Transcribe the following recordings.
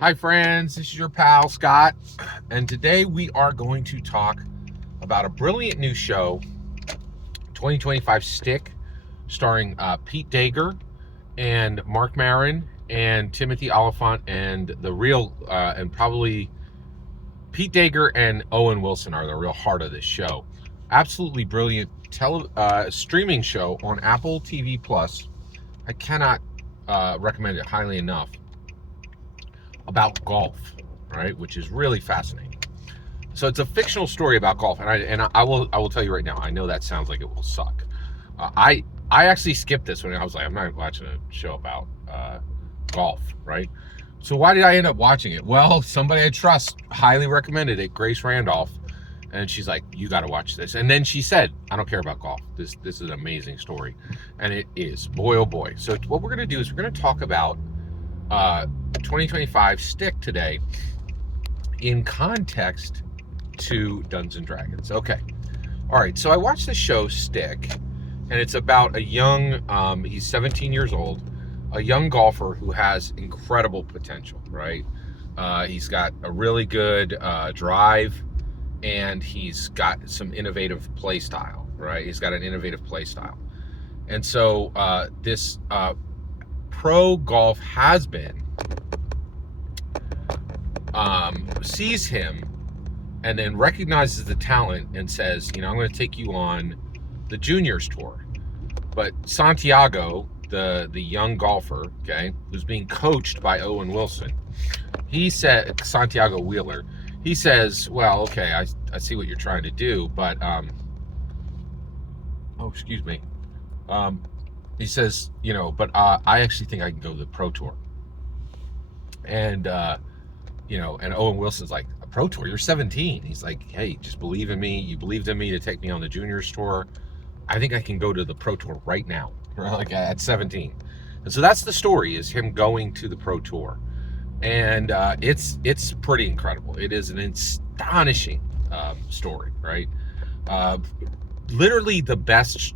Hi friends, this is your pal Scott, and today we are going to talk about a brilliant new show, 2025 Stick, starring Pete Dager and Mark Maron and Timothy Oliphant, and the real and probably Pete Dager and Owen Wilson are the real heart of this show. Absolutely brilliant streaming show on Apple TV Plus. I cannot recommend it highly enough. About golf, right, which is really fascinating. So it's a fictional story about golf, and I will tell you right now. I know that sounds like it will suck. I actually skipped this when I was like, I'm not watching a show about golf, right? So why did I end up watching it? Well, somebody I trust highly recommended it, Grace Randolph, and she's like, you got to watch this. And then she said, I don't care about golf. This is an amazing story, and it is. Boy, oh boy. So what we're gonna do is we're gonna talk about 2025 Stick today in context to Dungeons and Dragons. Okay. All right. So I watched the show Stick, and it's about a young, he's 17 years old, a young golfer who has incredible potential, right? He's got a really good drive, and he's got some innovative play style, right? He's got an innovative play style. And so this pro golf has-been sees him and then recognizes the talent and says, I'm going to take you on the juniors tour. But Santiago, the young golfer, okay, who's being coached by Owen Wilson, he said, Santiago Wheeler, he says, well, okay, I see what you're trying to do, but excuse me. He says, but I actually think I can go to the pro tour. And and Owen Wilson's like, a pro tour? You're 17. He's like, hey, just believe in me. You believed in me to take me on the juniors tour. I think I can go to the pro tour right now, like at 17. And so that's the story, is him going to the pro tour. And it's pretty incredible. It is an astonishing story, right? Literally the best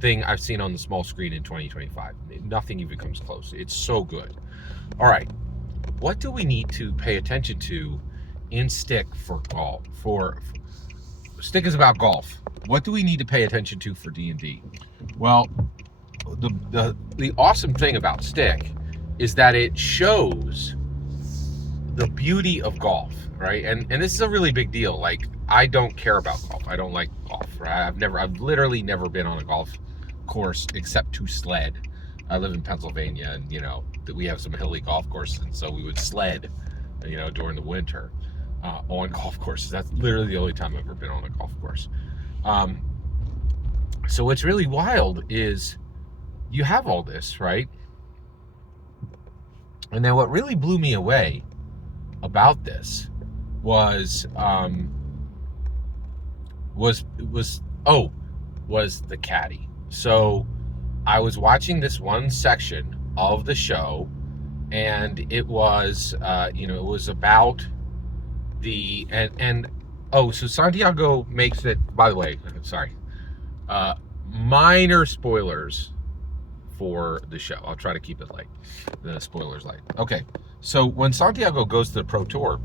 thing I've seen on the small screen in 2025. Nothing even comes close. It's so good. All right. What do we need to pay attention to in Stick for golf? Stick is about golf. What do we need to pay attention to for D&D? Well, the awesome thing about Stick is that it shows the beauty of golf, right? And this is a really big deal. Like, I don't care about golf. I don't like golf, right? I've literally never been on a golf course except to sled. I live in Pennsylvania, and we have some hilly golf courses, and so we would sled, during the winter on golf courses. That's literally the only time I've ever been on a golf course. So what's really wild is you have all this, right? And then what really blew me away about this was the Caddy. So I was watching this one section of the show, and it was it was about so Santiago makes it, by the way, sorry, minor spoilers for the show. I'll try to keep it light, the spoilers light. Okay, so when Santiago goes to the pro tour,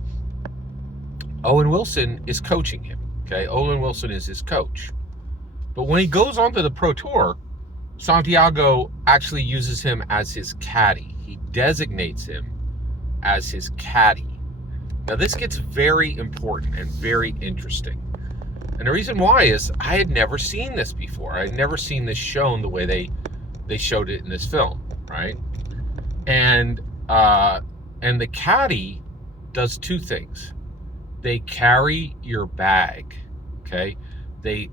Owen Wilson is coaching him. Okay, Owen Wilson is his coach. But when he goes onto the pro tour, Santiago actually uses him as his caddy. He designates him as his caddy. Now this gets very important and very interesting. And the reason why is I had never seen this before. I had never seen this shown the way they showed it in this film, right? And the caddy does two things. They carry your bag, okay? They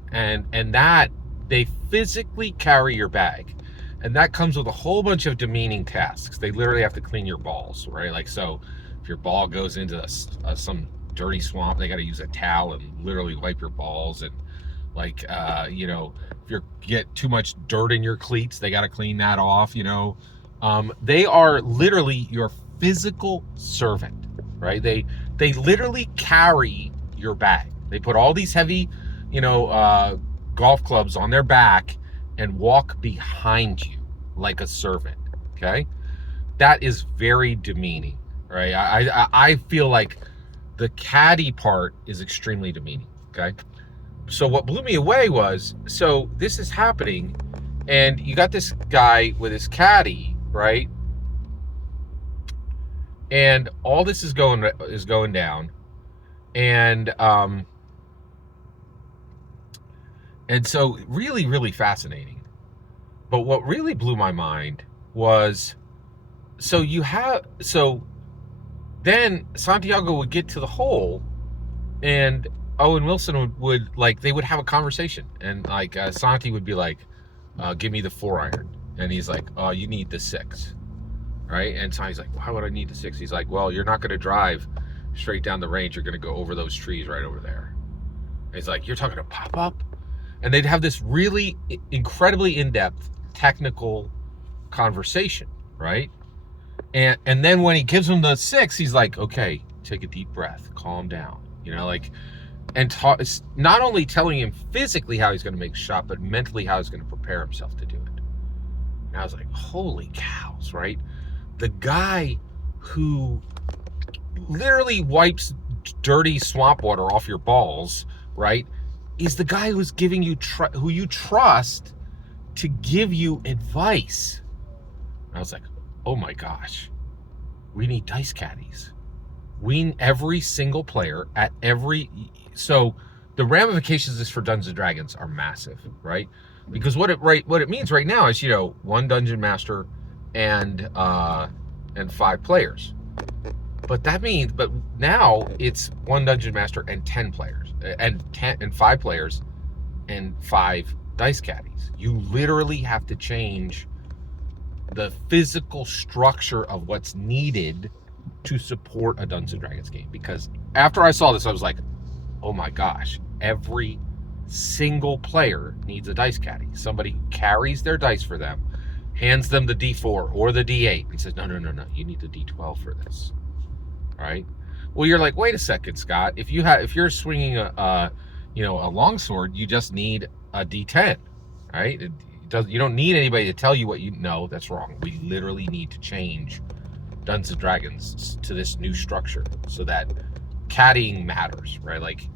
physically carry your bag, and that comes with a whole bunch of demeaning tasks. They literally have to clean your balls, right? Like, so if your ball goes into some dirty swamp, they got to use a towel and literally wipe your balls. And like if you get too much dirt in your cleats, they got to clean that off. They are literally your physical servant, right? They literally carry your bag. They put all these heavy golf clubs on their back and walk behind you like a servant. Okay, that is very demeaning. right? I feel like the caddy part is extremely demeaning, okay? So what blew me away was, so this is happening, and you got this guy with his caddy, right? And all this is going down, and so really, really fascinating. But what really blew my mind was, so then Santiago would get to the hole, and Owen Wilson would like, they would have a conversation, and like Santi would be like, give me the 4-iron, and he's like, oh, you need the 6, right? And Santi's like, why would I need the 6? He's like, well, you're not going to drive straight down the range, you're going to go over those trees right over there. And he's like, you're talking to pop up? And they'd have this really incredibly in-depth technical conversation, right? And then when he gives him the 6, he's like, okay, take a deep breath, calm down, like, and not only telling him physically how he's going to make a shot, but mentally how he's going to prepare himself to do it. And I was like, holy cows, right? The guy who literally wipes dirty swamp water off your balls, right, is the guy who's giving you who you trust to give you advice. And I was like, oh my gosh, we need dice caddies. Every single player at every, so the ramifications of this for Dungeons and Dragons are massive, right? Because what it means right now is, 1 dungeon master and 5 players. But now it's 1 dungeon master and 10 players, and 5 players and 5 dice caddies. You literally have to change the physical structure of what's needed to support a Dungeons and Dragons game. Because after I saw this, I was like, oh my gosh, every single player needs a dice caddy. Somebody who carries their dice for them, hands them the D4 or the D8 and says, no, you need the D12 for this. All right? Well, you're like, wait a second, Scott. If you're swinging a longsword, you just need a D10, right? You don't need anybody to tell you what you know. That's wrong. We literally need to change Dungeons and Dragons to this new structure so that caddying matters, right? Like,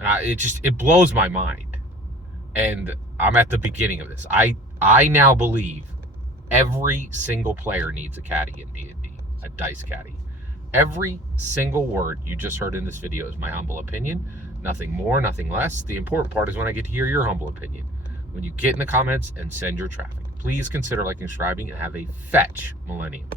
it blows my mind. And I'm at the beginning of this. I now believe every single player needs a caddy in D&D, a dice caddy. Every single word you just heard in this video is my humble opinion. Nothing more, nothing less. The important part is when I get to hear your humble opinion. When you get in the comments and send your traffic. Please consider liking, subscribing, and have a fetch millennium.